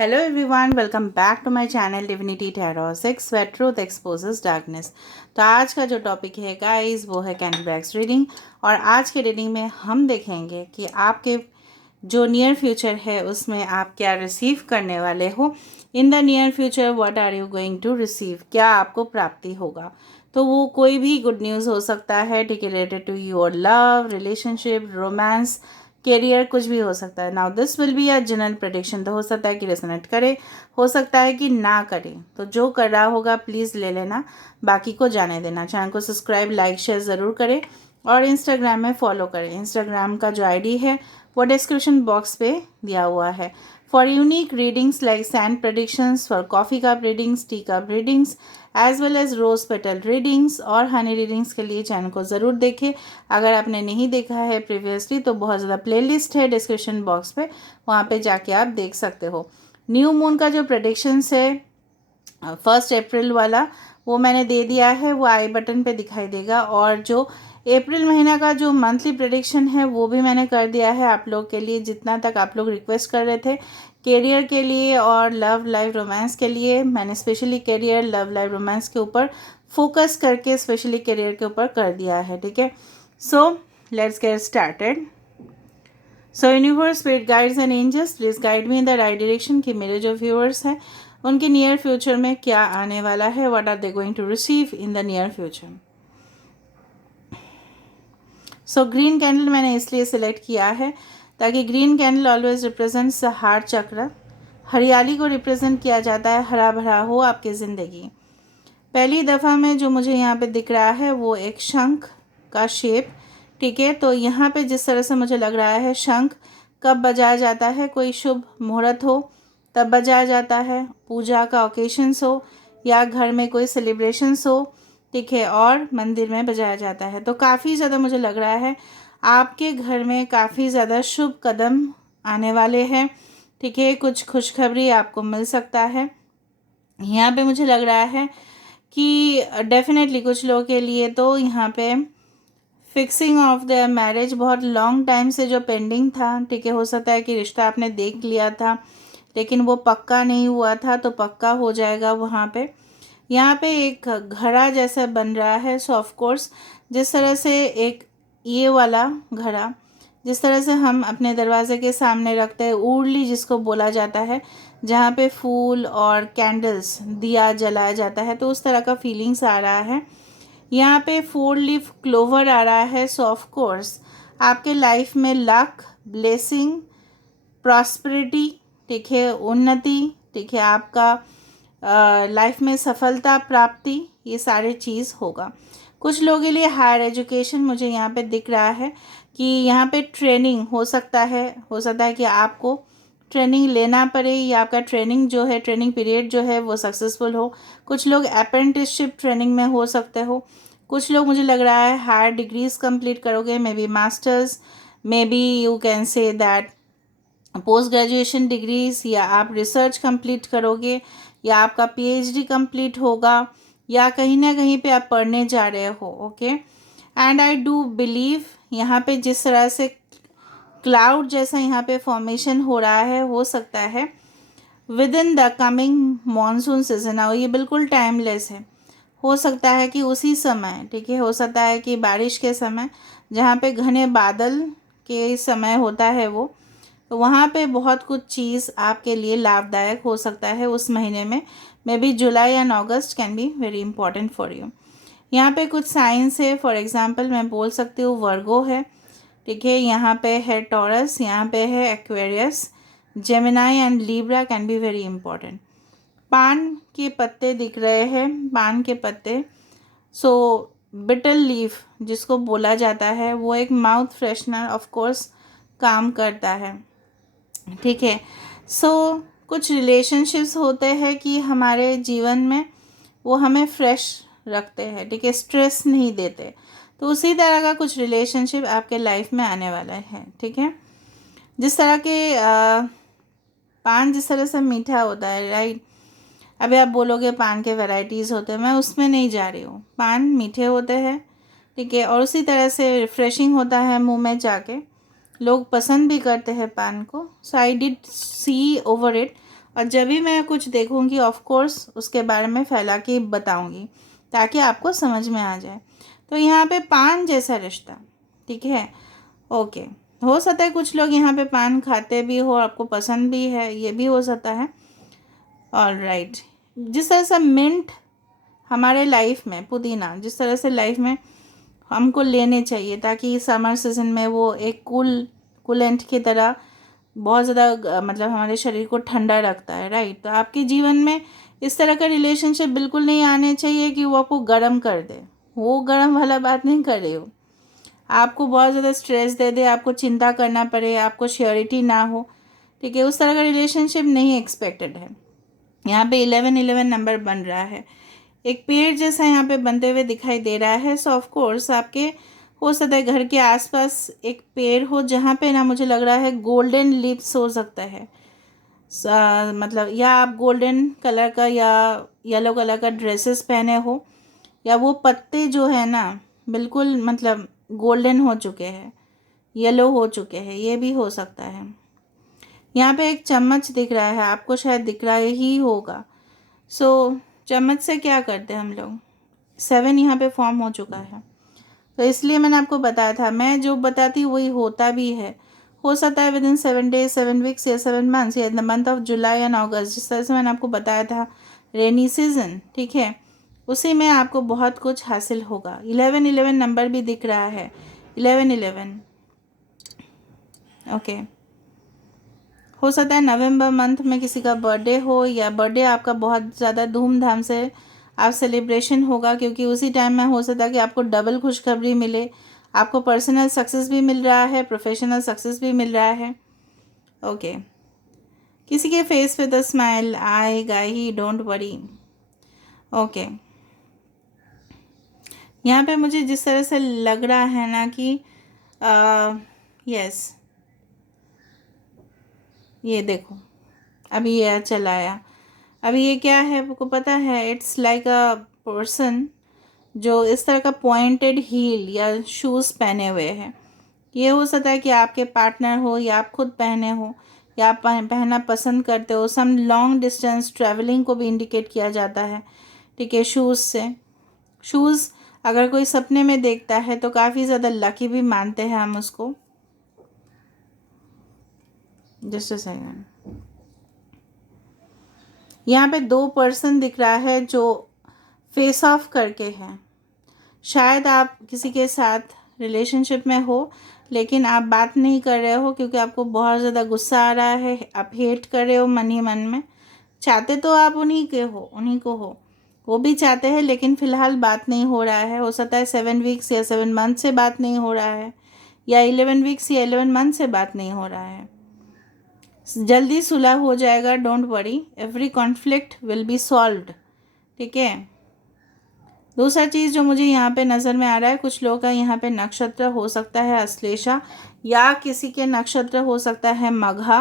Hello everyone, welcome back to my channel Divinity Tarot 6 where truth exposes darkness। तो आज का जो topic है गाइस वो है कैंडल बैग्स रीडिंग। और आज के रीडिंग में हम देखेंगे कि आपके जो नियर फ्यूचर है उसमें आप क्या रिसीव करने वाले हो। In the near future what are you going to receive, क्या आपको प्राप्ति होगा। तो वो कोई भी गुड न्यूज़ हो सकता है, ठीक है, related to your love, relationship, romance, career, कुछ भी हो सकता है। Now this will be a general prediction. तो हो सकता है कि रेजोनेट करे, हो सकता है कि ना करे। तो जो कर रहा होगा प्लीज़ ले लेना, बाकी को जाने देना। चैनल को सब्सक्राइब, लाइक, शेयर ज़रूर करें और इंस्टाग्राम में फॉलो करें। इंस्टाग्राम का जो आईडी है वो डिस्क्रिप्शन बॉक्स पे दिया हुआ है। For unique readings like sand predictions, for coffee cup readings, tea cup readings, as well as rose petal readings और हनी रीडिंग्स के लिए चैनल को ज़रूर देखें। अगर आपने नहीं देखा है प्रीवियसली तो बहुत ज़्यादा प्लेलिस्ट है डिस्क्रिप्शन बॉक्स पे, वहाँ पे जाके आप देख सकते हो। न्यू मून का जो प्रेडिक्शंस है 1 अप्रैल वाला वो मैंने दे दिया है, वो आई बटन पे दिखाई देगा। और जो अप्रैल महीना का जो मंथली प्रेडिक्शन है वो भी मैंने कर दिया है आप लोग के लिए, जितना तक आप लोग रिक्वेस्ट कर रहे थे करियर के लिए और लव लाइफ रोमांस के लिए। मैंने specially career, love life, romance के ऊपर फोकस करके स्पेशली करियर के ऊपर कर दिया है, ठीक है। So let's get started. So universe, spirit guides and angels, please guide me in the right direction कि मेरे जो व्यूअर्स हैं उनके नियर फ्यूचर में क्या आने वाला है, what are they going to receive in the near future. So green candle मैंने इसलिए सिलेक्ट किया है ताकि green candle always represents the heart chakra. हरियाली को रिप्रेजेंट किया जाता है, हरा भरा हो आपकी ज़िंदगी। पहली दफ़ा में जो मुझे यहाँ पे दिख रहा है वो एक शंख का शेप, ठीक है। तो यहाँ पे जिस तरह से मुझे लग रहा है शंख कब बजाया जाता है, कोई शुभ मुहूर्त हो तब बजाया जाता है, पूजा का ओकेशंस हो या घर में कोई सेलिब्रेशंस हो, ठीक है, और मंदिर में बजाया जाता है। तो काफ़ी ज़्यादा मुझे लग रहा है आपके घर में काफ़ी ज़्यादा शुभ कदम आने वाले हैं, ठीक है। कुछ खुशखबरी आपको मिल सकता है। यहाँ पे मुझे लग रहा है कि डेफिनेटली कुछ लोगों के लिए तो यहाँ पे फिक्सिंग ऑफ द मैरिज बहुत लॉन्ग टाइम से जो पेंडिंग था, ठीक है, हो सकता है कि रिश्ता आपने देख लिया था लेकिन वो पक्का नहीं हुआ था, तो पक्का हो जाएगा वहाँ पे। यहाँ पे एक घड़ा जैसा बन रहा है। सो ऑफ कोर्स जिस तरह से एक ये वाला घड़ा, जिस तरह से हम अपने दरवाजे के सामने रखते हैं, उर्ली जिसको बोला जाता है, जहाँ पे फूल और कैंडल्स, दिया जलाया जाता है, तो उस तरह का फीलिंग्स आ रहा है। यहाँ पे 4 लीफ क्लोवर आ रहा है। सो ऑफ कोर्स आपके लाइफ में लक, ब्लेसिंग, प्रॉस्पेरिटी, ठीक है, उन्नति, ठीक है, आपका लाइफ में सफलता प्राप्ति, ये सारे चीज़ होगा। कुछ लोगों के लिए हायर एजुकेशन मुझे यहाँ पे दिख रहा है कि यहाँ पे ट्रेनिंग हो सकता है, कि आपको ट्रेनिंग लेना पड़े या आपका ट्रेनिंग जो है, ट्रेनिंग पीरियड जो है वो सक्सेसफुल हो। कुछ लोग अप्रेंटिसशिप ट्रेनिंग में हो सकते हो। कुछ लोग मुझे लग रहा है हायर डिग्रीज कंप्लीट करोगे, may be masters, may be you can say that post graduation degrees, या आप रिसर्च कंप्लीट करोगे, या आपका पीएचडी कंप्लीट होगा, या कहीं ना कहीं पे आप पढ़ने जा रहे हो, okay. And I do believe यहाँ पे जिस तरह से क्लाउड जैसा यहाँ पे फॉर्मेशन हो रहा है, हो सकता है with in the coming monsoon season. और ये बिल्कुल टाइमलेस है, हो सकता है कि उसी समय, ठीक है, हो सकता है कि बारिश के समय जहाँ पे घने बादल के समय होता है वो, तो वहाँ पे बहुत कुछ चीज़ आपके लिए लाभदायक हो सकता है उस महीने में। May be July and August can be very important for you. यहाँ पे कुछ साइंस है, फॉर एग्जांपल मैं बोल सकती हूँ वर्गो है, ठीक है, यहाँ पे है टॉरस, यहाँ पे है Aquarius, Gemini and Libra can be very important. पान के पत्ते दिख रहे हैं, पान के पत्ते। सो बिटल लीफ जिसको बोला जाता है वो एक माउथ फ्रेशनर ऑफ कोर्स काम करता है, ठीक है। सो कुछ रिलेशनशिप्स होते हैं कि हमारे जीवन में वो हमें फ्रेश रखते हैं, ठीक है, स्ट्रेस नहीं देते। तो उसी तरह का कुछ रिलेशनशिप आपके लाइफ में आने वाला है, ठीक है। जिस तरह के पान जिस तरह से मीठा होता है, राइट। अभी आप बोलोगे पान के वैरायटीज़ होते हैं, मैं उसमें नहीं जा रही हूँ। पान मीठे होते हैं, ठीक है, और उसी तरह से रिफ्रेशिंग होता है मुंह में जाके, लोग पसंद भी करते हैं पान को। So I did see over it. और जब भी मैं कुछ देखूंगी ऑफ कोर्स उसके बारे में फैला के बताऊंगी ताकि आपको समझ में आ जाए। तो यहाँ पे पान जैसा रिश्ता, ठीक है, ओके। हो सकता है कुछ लोग यहाँ पे पान खाते भी हो, आपको पसंद भी है, ये भी हो सकता है। ऑल राइट, जिस तरह से मिंट हमारे लाइफ में, पुदीना जिस तरह से लाइफ में हमको लेने चाहिए ताकि समर सीजन में वो एक कूलेंट की तरह बहुत ज़्यादा मतलब हमारे शरीर को ठंडा रखता है, राइट। तो आपके जीवन में इस तरह का रिलेशनशिप बिल्कुल नहीं आने चाहिए कि वो आपको गर्म कर दे। वो गर्म वाला बात नहीं कर रही हो, आपको बहुत ज़्यादा स्ट्रेस दे दे, आपको चिंता करना पड़े, आपको श्योरिटी ना हो, ठीक है, उस तरह का रिलेशनशिप नहीं एक्सपेक्टेड है। यहाँ पे 11 नंबर बन रहा है, एक पेड़ जैसा यहाँ पे बनते हुए दिखाई दे रहा है। सो ऑफ कोर्स आपके हो सकता है घर के आसपास एक पेड़ हो जहाँ पे ना मुझे लग रहा है गोल्डन लिप्स हो सकता है। मतलब या आप गोल्डन कलर का या येलो कलर का ड्रेसेस पहने हो, या वो पत्ते जो है ना बिल्कुल मतलब गोल्डन हो चुके हैं, येलो हो चुके हैं, ये भी हो सकता है। यहाँ पे एक चम्मच दिख रहा है, आपको शायद दिख रहा ही होगा। सो चम्मच से क्या करते हैं हम लोग, 7 यहाँ पे फॉर्म हो चुका है। तो इसलिए मैंने आपको बताया था, मैं जो बताती हूँ वही होता भी है। हो सकता है विदिन 7 days, 7 weeks या 7 months या in the month of July and August, जिस तरह से मैंने आपको बताया था रेनी सीजन, ठीक है, उसी में आपको बहुत कुछ हासिल होगा। 11 नंबर भी दिख रहा है, 11 ओके। हो सकता है नवंबर मंथ में किसी का बर्थडे हो, या बर्थडे आपका बहुत ज़्यादा धूमधाम से आप सेलिब्रेशन होगा, क्योंकि उसी टाइम में हो सकता है कि आपको डबल खुशखबरी मिले, आपको पर्सनल सक्सेस भी मिल रहा है, प्रोफेशनल सक्सेस भी मिल रहा है, ओके। किसी के फेस पे द स्माइल आएगा ही, डोंट वरी, ओके। यहाँ पे मुझे जिस तरह से लग रहा है ना कि यस, ये देखो अभी ये चला आया। अभी ये क्या है आपको पता है, इट्स लाइक अ पर्सन जो इस तरह का पॉइंटेड हील या शूज़ पहने हुए हैं। ये हो सकता है कि आपके पार्टनर हो या आप खुद पहने हो या आप पहनना पसंद करते हो। सम लॉन्ग डिस्टेंस ट्रैवलिंग को भी इंडिकेट किया जाता है, ठीक है, शूज़ से। शूज़ अगर कोई सपने में देखता है तो काफ़ी ज़्यादा लकी भी मानते हैं हम उसको। जस्ट अ सेकंड, यहाँ पे 2 पर्सन दिख रहा है जो फेस ऑफ करके हैं। शायद आप किसी के साथ रिलेशनशिप में हो लेकिन आप बात नहीं कर रहे हो क्योंकि आपको बहुत ज़्यादा गुस्सा आ रहा है, आप हेट कर रहे हो मन ही मन में। चाहते तो आप उन्हीं के हो, उन्हीं को हो, वो भी चाहते हैं, लेकिन फ़िलहाल बात नहीं हो रहा है। हो सकता है 7 वीक्स या 7 मंथ से बात नहीं हो रहा है, या 11 वीक्स या 11 मंथ से बात नहीं हो रहा है। जल्दी सुलह हो जाएगा, don't worry, every conflict will be solved, ठीक है। दूसरा चीज़ जो मुझे यहाँ पे नज़र में आ रहा है, कुछ लोगों का यहाँ पे नक्षत्र हो सकता है अश्लेषा, या किसी के नक्षत्र हो सकता है मघा।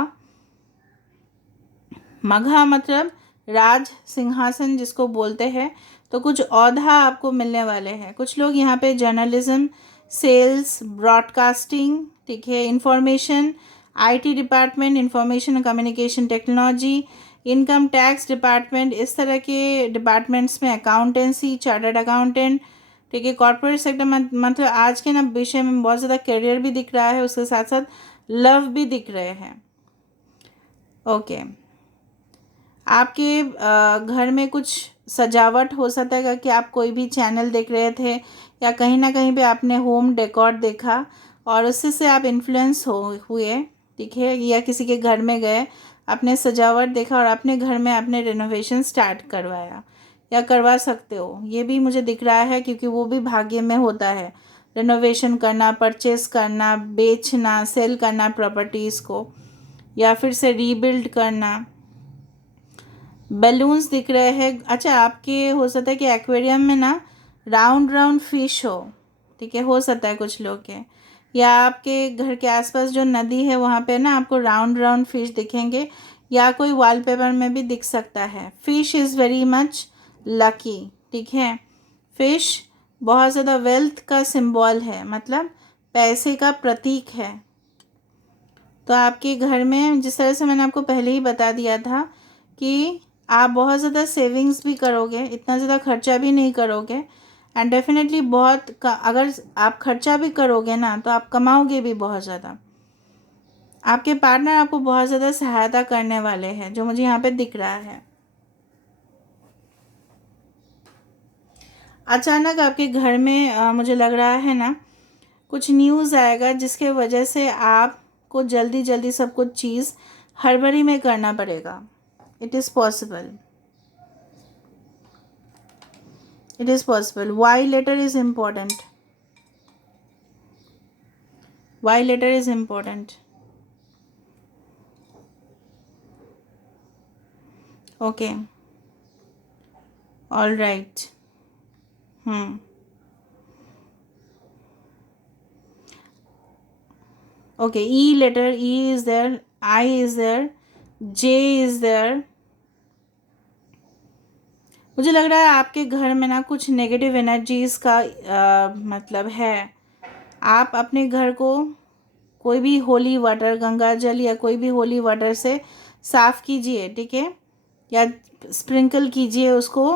मघा मतलब राज सिंहासन जिसको बोलते हैं। तो कुछ औहदा आपको मिलने वाले हैं। कुछ लोग यहाँ पे जर्नलिज्म, सेल्स, ब्रॉडकास्टिंग, ठीक है, information, IT department, information communication technology, income tax department, इस तरह के डिपार्टमेंट्स में, अकाउंटेंसी, चार्टर्ड अकाउंटेंट, ठीक है, कॉर्पोरेट सेक्टर मतलब आज के ना विषय में बहुत ज़्यादा करियर भी दिख रहा है, उसके साथ साथ लव भी दिख रहे हैं, ओके। आपके घर में कुछ सजावट हो सकता है कि आप कोई भी चैनल देख रहे थे या कहीं ना कहीं पे आपने होम डेकोर देखा और उससे से आप इन्फ्लुएंस हुए, ठीक है, या किसी के घर में गए, आपने सजावट देखा और अपने घर में आपने रेनोवेशन स्टार्ट करवाया या करवा सकते हो। ये भी मुझे दिख रहा है क्योंकि वो भी भाग्य में होता है, रेनोवेशन करना, परचेस करना, बेचना, सेल करना प्रॉपर्टीज़ को, या फिर से रीबिल्ड करना। बैलून्स दिख रहे हैं। अच्छा, आपके हो सकता है कि एक्वेरियम में ना राउंड राउंड फिश हो, ठीक है, हो सकता है कुछ लोग के, या आपके घर के आसपास जो नदी है वहाँ पे ना आपको राउंड राउंड फिश दिखेंगे, या कोई वॉलपेपर में भी दिख सकता है। Fish is very much lucky, ठीक है। फिश बहुत ज़्यादा वेल्थ का सिंबल है, मतलब पैसे का प्रतीक है। तो आपके घर में जिस तरह से मैंने आपको पहले ही बता दिया था कि आप बहुत ज़्यादा सेविंग्स भी करोगे, इतना ज़्यादा खर्चा भी नहीं करोगे, एंड डेफिनेटली अगर आप खर्चा भी करोगे ना तो आप कमाओगे भी बहुत ज़्यादा। आपके पार्टनर आपको बहुत ज़्यादा सहायता करने वाले हैं, जो मुझे यहाँ पे दिख रहा है। अचानक आपके घर में मुझे लग रहा है ना कुछ न्यूज़ आएगा, जिसके वजह से आपको जल्दी जल्दी सब कुछ चीज़ हड़बड़ी में करना पड़ेगा। It is possible, it is possible. Y letter is important, Y letter is important. Okay, all right. Okay, E letter, E is there, I is there, J is there. मुझे लग रहा है आपके घर में ना कुछ नेगेटिव एनर्जीज़ का मतलब है। आप अपने घर को कोई भी होली वाटर, गंगा जल या कोई भी होली वाटर से साफ़ कीजिए, ठीक है, या स्प्रिंकल कीजिए उसको।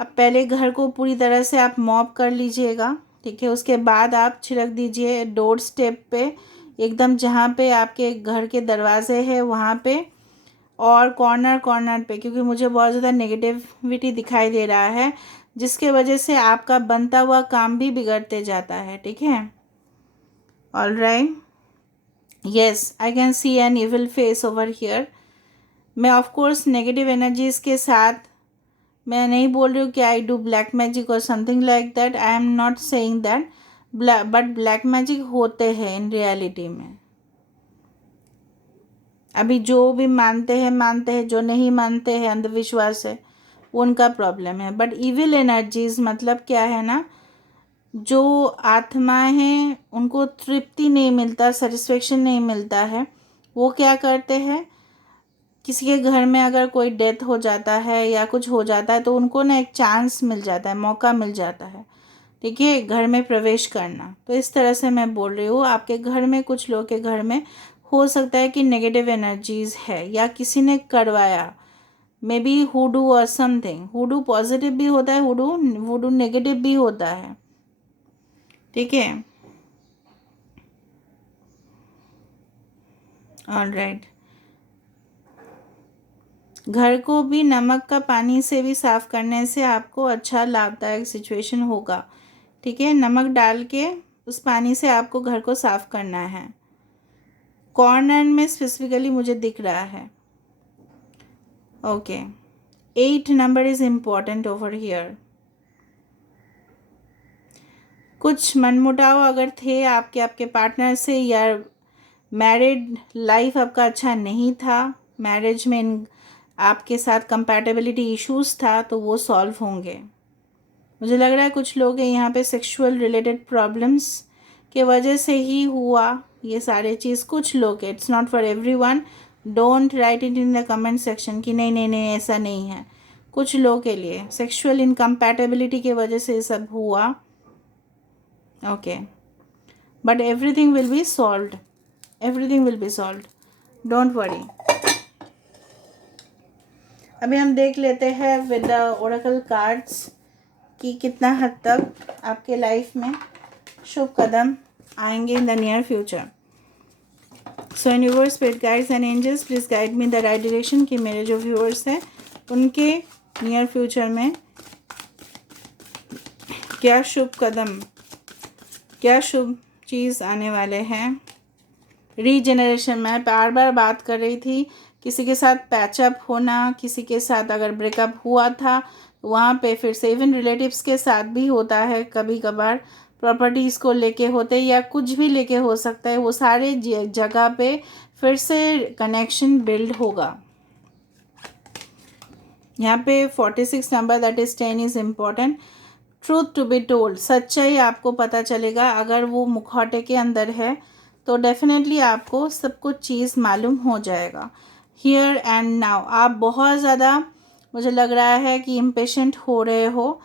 अब पहले घर को पूरी तरह से आप मॉप कर लीजिएगा, ठीक है। उसके बाद आप छिड़क दीजिए डोर स्टेप पे, एकदम जहाँ पे आपके घर के दरवाजे हैं वहाँ पे, और कॉर्नर कॉर्नर पे, क्योंकि मुझे बहुत ज़्यादा नेगेटिविटी दिखाई दे रहा है, जिसके वजह से आपका बनता हुआ काम भी बिगड़ते जाता है, ठीक है। All right, yes, I can see an evil face over here. मैं ऑफ कोर्स नेगेटिव एनर्जीज़ के साथ मैं नहीं बोल रही हूँ कि आई डू ब्लैक मैजिक और something like that, I am not saying that, but black magic होते हैं इन रियलिटी में। अभी जो भी मानते हैं, जो नहीं मानते हैं, अंधविश्वास है, वो उनका प्रॉब्लम है। बट इविल एनर्जीज मतलब क्या है ना, जो आत्माएं हैं उनको तृप्ति नहीं मिलता, सेटिस्फेक्शन नहीं मिलता है, वो क्या करते हैं, किसी के घर में अगर कोई डेथ हो जाता है या कुछ हो जाता है तो उनको ना एक चांस मिल जाता है, मौका मिल जाता है, ठीक है, घर में प्रवेश करना। तो इस तरह से मैं बोल रही हूँ, आपके घर में, कुछ लोग के घर में हो सकता है कि नेगेटिव एनर्जीज़ है या किसी ने करवाया, मे बी हुडू और समथिंग। हुडू पॉजिटिव भी होता है, हुडू नेगेटिव भी होता है, ठीक है। ऑल राइट, घर को भी नमक का पानी से भी साफ़ करने से आपको अच्छा लाभदायक सिचुएशन होगा, ठीक है। नमक डाल के उस पानी से आपको घर को साफ़ करना है। कॉर्नर में स्पेसिफिकली मुझे दिख रहा है। Okay, 8 number is important over here. कुछ मनमुटाव अगर थे आपके पार्टनर से, या मैरिड लाइफ आपका अच्छा नहीं था, मैरिज में आपके साथ कंपैटिबिलिटी इश्यूज था, तो वो सॉल्व होंगे। मुझे लग रहा है कुछ लोग हैं यहाँ पे सेक्सुअल रिलेटेड प्रॉब्लम्स के वजह से ही हुआ ये सारे चीज़। कुछ लोग, it's not for everyone, don't write it in the comment section कि नहीं नहीं नहीं ऐसा नहीं है। कुछ लोगों के लिए सेक्सुअल इनकम्पैटिबिलिटी की वजह से ये सब हुआ, okay, but everything will be solved, everything will be solved, don't worry. अभी हम देख लेते हैं विद द ओरेकल कार्ड्स कि कितना हद तक आपके लाइफ में शुभ कदम आएंगे in the near future. So universe, spirit guides and angels, please guide me the right direction कि मेरे जो व्यूअर्स हैं उनके नियर फ्यूचर में क्या शुभ कदम, क्या शुभ चीज़ आने वाले हैं। रीजेनरेशन, मैं बार बार बात कर रही थी, किसी के साथ पैचअप होना, किसी के साथ अगर ब्रेकअप हुआ था वहाँ पे फिर से, इवन रिलेटिव्स के साथ भी होता है कभी कभार, प्रॉपर्टीज़ को लेके होते या कुछ भी लेके हो सकता है, वो सारे जगह पे फिर से कनेक्शन बिल्ड होगा। यहाँ पे 46 number that is 10 is important. Truth to be told, सच्चाई आपको पता चलेगा। अगर वो मुखौटे के अंदर है तो डेफिनेटली आपको सब कुछ चीज़ मालूम हो जाएगा। हियर एंड नाउ आप बहुत ज़्यादा, मुझे लग रहा है कि इम्पेशेंट हो रहे हो,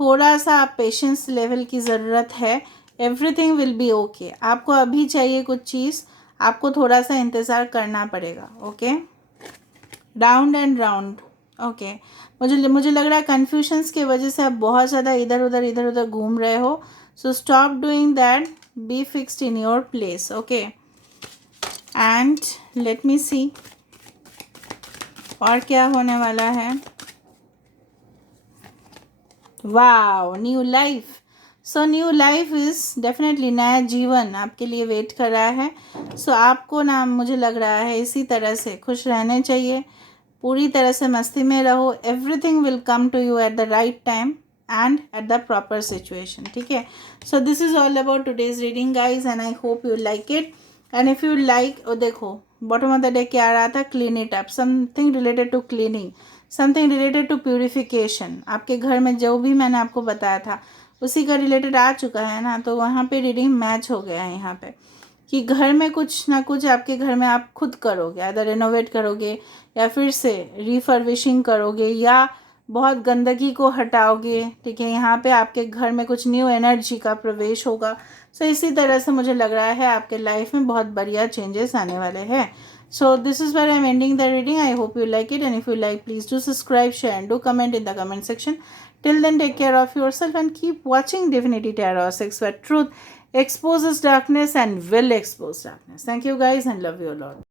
थोड़ा सा आप पेशेंस लेवल की ज़रूरत है। Everything will be okay. आपको अभी चाहिए कुछ चीज़, आपको थोड़ा सा इंतज़ार करना पड़ेगा, okay. Round and round, okay मुझे लग रहा है कन्फ्यूजन्स की वजह से आप बहुत ज़्यादा इधर उधर घूम रहे हो. So stop doing that. Be fixed in your place. Okay and let me see और क्या होने वाला है. Wow new life. So new life is definitely नया जीवन आपके लिए वेट कर रहा है. सो आपको ना मुझे लग रहा है इसी तरह से खुश रहने चाहिए. पूरी तरह से मस्ती में रहो. Everything will come to you at the right time and at the proper situation. ठीक है. So this is all about today's reading guys and I hope you like it. And if you like देखो bottom of the day क्या आ रहा था. Clean it up. Something related to cleaning. Something related to purification. आपके घर में जो भी मैंने आपको बताया था उसी का रिलेटेड आ चुका है ना. तो वहाँ पे रीडिंग मैच हो गया है यहाँ पे कि घर में कुछ ना कुछ आपके घर में आप खुद करोगे. अगर रेनोवेट करोगे या फिर से रिफर्विशिंग करोगे या बहुत गंदगी को हटाओगे. ठीक है. यहाँ पे आपके घर में कुछ न्यू एनर्जी का प्रवेश होगा. सो इसी तरह से मुझे लग रहा है आपके लाइफ में बहुत बढ़िया चेंजेस आने वाले हैं. So this is where I'm ending the reading. I hope you like it, and if you like, please do subscribe, share, and do comment in the comment section. Till then, take care of yourself and keep watching Divinity Tarot 6, where truth exposes darkness and will expose darkness. Thank you guys and love you a lot.